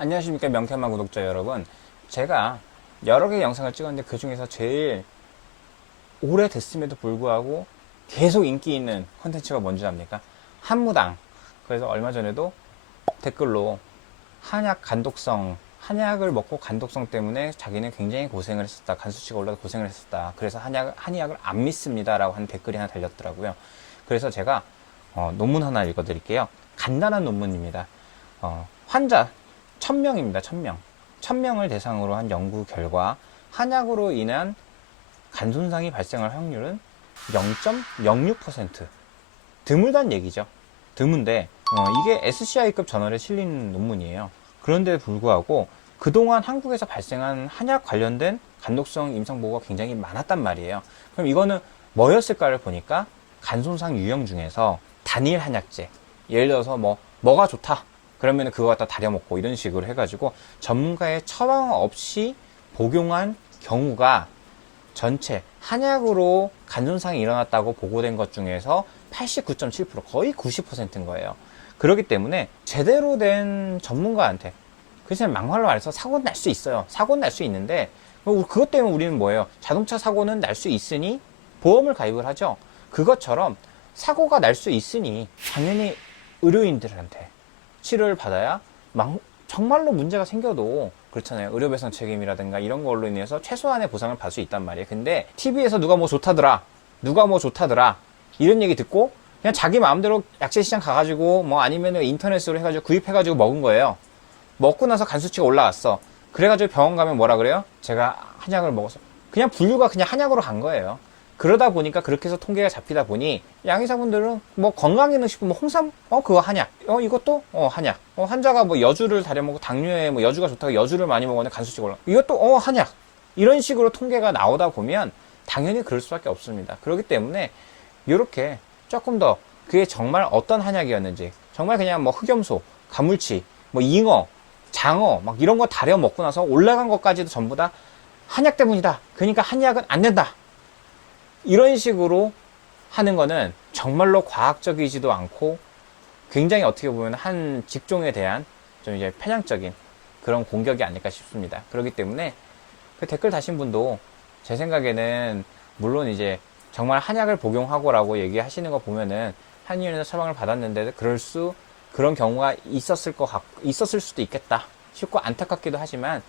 안녕하십니까, 명쾌한 구독자 여러분. 제가 여러 개의 영상을 찍었는데 그 중에서 제일 오래됐음에도 불구하고 계속 인기 있는 콘텐츠가 뭔지 압니까? 한무당. 그래서 얼마 전에도 댓글로 한약을 먹고 간독성 때문에 자기는 굉장히 고생을 했었다. 간 수치가 올라서 고생을 했었다. 그래서 한의학을 안 믿습니다. 라고 하는 댓글이 하나 달렸더라고요. 그래서 제가 논문 하나 읽어드릴게요. 간단한 논문입니다. 환자 1000명입니다. 1000명. 1000명을 대상으로 한 연구 결과 한약으로 인한 간 손상이 발생할 확률은 0.06%. 드물단 얘기죠. 드문데 이게 SCI급 저널에 실린 논문이에요. 그런데 불구하고 그동안 한국에서 발생한 한약 관련된 간독성 임상 보고가 굉장히 많았단 말이에요. 그럼 이거는 뭐였을까를 보니까 간 손상 유형 중에서 단일 한약제, 예를 들어서 뭐가 좋다 그러면 그거 갖다 다려 먹고 이런 식으로 해가지고 전문가의 처방 없이 복용한 경우가 전체 한약으로 간 손상이 일어났다고 보고된 것 중에서 89.7%, 거의 90%인 거예요. 그렇기 때문에 제대로 된 전문가한테, 그래서 막말로 말해서 사고는 날 수 있어요. 사고는 날 수 있는데 그것 때문에 우리는 뭐예요? 자동차 사고는 날 수 있으니 보험을 가입을 하죠. 그것처럼 사고가 날 수 있으니 당연히 의료인들한테 치료를 받아야 정말로 문제가 생겨도 그렇잖아요. 의료배상 책임이라든가 이런 걸로 인해서 최소한의 보상을 받을 수 있단 말이에요. 근데 TV에서 누가 뭐 좋다더라 이런 얘기 듣고 그냥 자기 마음대로 약재 시장 가가지고 아니면 인터넷으로 해가지고 구입해가지고 먹은 거예요. 먹고 나서 간 수치가 올라갔어. 그래가지고 병원 가면 뭐라 그래요? 제가 한약을 먹어서. 그냥 분류가 그냥 한약으로 간 거예요. 그러다 보니까 그렇게 해서 통계가 잡히다 보니 양의사분들은 건강기능식품 홍삼 그거 한약, 이것도 한약, 환자가 여주를 다려 먹고 당뇨에 여주가 좋다고 여주를 많이 먹었는데 간 수치가 올라, 이것도 한약, 이런 식으로 통계가 나오다 보면 당연히 그럴 수밖에 없습니다. 그렇기 때문에 이렇게 조금 더 그게 정말 어떤 한약이었는지, 정말 그냥 흑염소, 가물치, 잉어, 장어 이런 거 다려 먹고 나서 올라간 것까지도 전부 다 한약 때문이다. 그러니까 한약은 안 된다. 이런 식으로 하는 거는 정말로 과학적이지도 않고 굉장히 어떻게 보면 한 직종에 대한 좀 이제 편향적인 그런 공격이 아닐까 싶습니다. 그렇기 때문에 그 댓글 다신 분도 제 생각에는 물론 이제 정말 한약을 복용하고라고 얘기하시는 거 보면은 한의원에서 처방을 받았는데 그런 경우가 있었을 수도 있겠다 싶고 안타깝기도 하지만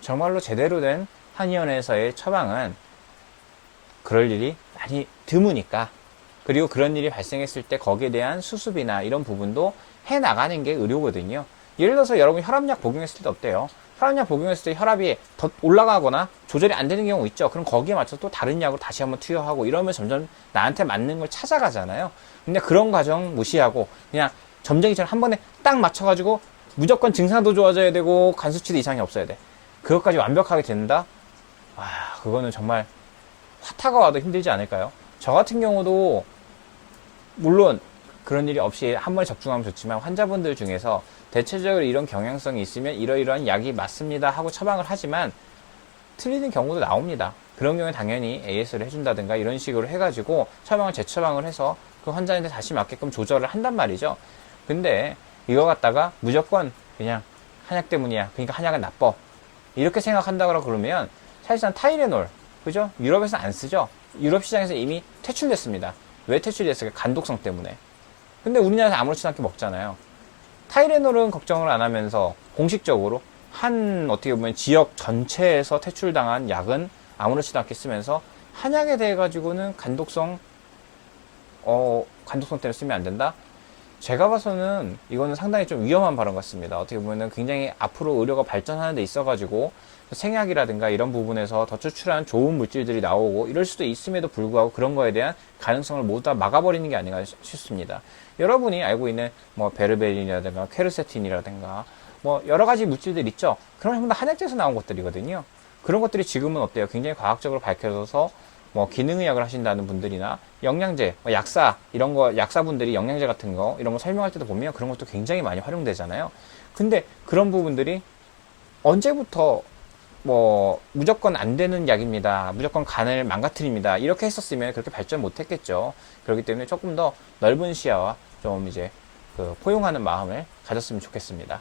정말로 제대로 된 한의원에서의 처방은 그럴 일이 많이 드무니까, 그리고 그런 일이 발생했을 때 거기에 대한 수습이나 이런 부분도 해나가는 게 의료거든요. 예를 들어서 여러분 혈압약 복용했을 때 어때요? 혈압약 복용했을 때 혈압이 더 올라가거나 조절이 안 되는 경우 있죠. 그럼 거기에 맞춰서 또 다른 약으로 다시 한번 투여하고 이러면 점점 나한테 맞는 걸 찾아가잖아요. 근데 그런 과정 무시하고 그냥 점쟁이처럼 한 번에 딱 맞춰가지고 무조건 증상도 좋아져야 되고 간 수치도 이상이 없어야 돼. 그것까지 완벽하게 된다? 그거는 정말 화타가 와도 힘들지 않을까요? 저 같은 경우도 물론 그런 일이 없이 한 번에 적중하면 좋지만 환자분들 중에서 대체적으로 이런 경향성이 있으면 이러이러한 약이 맞습니다 하고 처방을 하지만 틀리는 경우도 나옵니다. 그런 경우에 당연히 AS를 해준다든가 이런 식으로 해가지고 처방을 재처방을 해서 그 환자한테 다시 맞게끔 조절을 한단 말이죠. 근데 이거 갖다가 무조건 그냥 한약 때문이야, 그러니까 한약은 나빠, 이렇게 생각한다고 그러면 사실상 타이레놀, 그죠? 유럽에서는 안 쓰죠? 유럽 시장에서 이미 퇴출됐습니다. 왜 퇴출됐을까요? 간독성 때문에. 근데 우리나라에서 아무렇지도 않게 먹잖아요. 타이레놀은 걱정을 안 하면서 공식적으로 어떻게 보면 지역 전체에서 퇴출당한 약은 아무렇지도 않게 쓰면서 한약에 대해 가지고는 간독성 때문에 쓰면 안 된다? 제가 봐서는 이거는 상당히 좀 위험한 발언 같습니다. 어떻게 보면 굉장히 앞으로 의료가 발전하는 데 있어가지고 생약이라든가 이런 부분에서 더 추출한 좋은 물질들이 나오고 이럴 수도 있음에도 불구하고 그런 거에 대한 가능성을 모두 다 막아버리는 게 아닌가 싶습니다. 여러분이 알고 있는 베르베린이라든가 퀘르세틴이라든가 여러 가지 물질들 있죠. 그런 전부 다 한약재에서 나온 것들이거든요. 그런 것들이 지금은 어때요? 굉장히 과학적으로 밝혀져서 기능의학을 하신다는 분들이나 영양제, 약사, 이런 거, 약사분들이 영양제 같은 거, 이런 거 설명할 때도 보면 그런 것도 굉장히 많이 활용되잖아요. 근데 그런 부분들이 언제부터 무조건 안 되는 약입니다, 무조건 간을 망가뜨립니다, 이렇게 했었으면 그렇게 발전 못 했겠죠. 그렇기 때문에 조금 더 넓은 시야와 좀 이제 포용하는 마음을 가졌으면 좋겠습니다.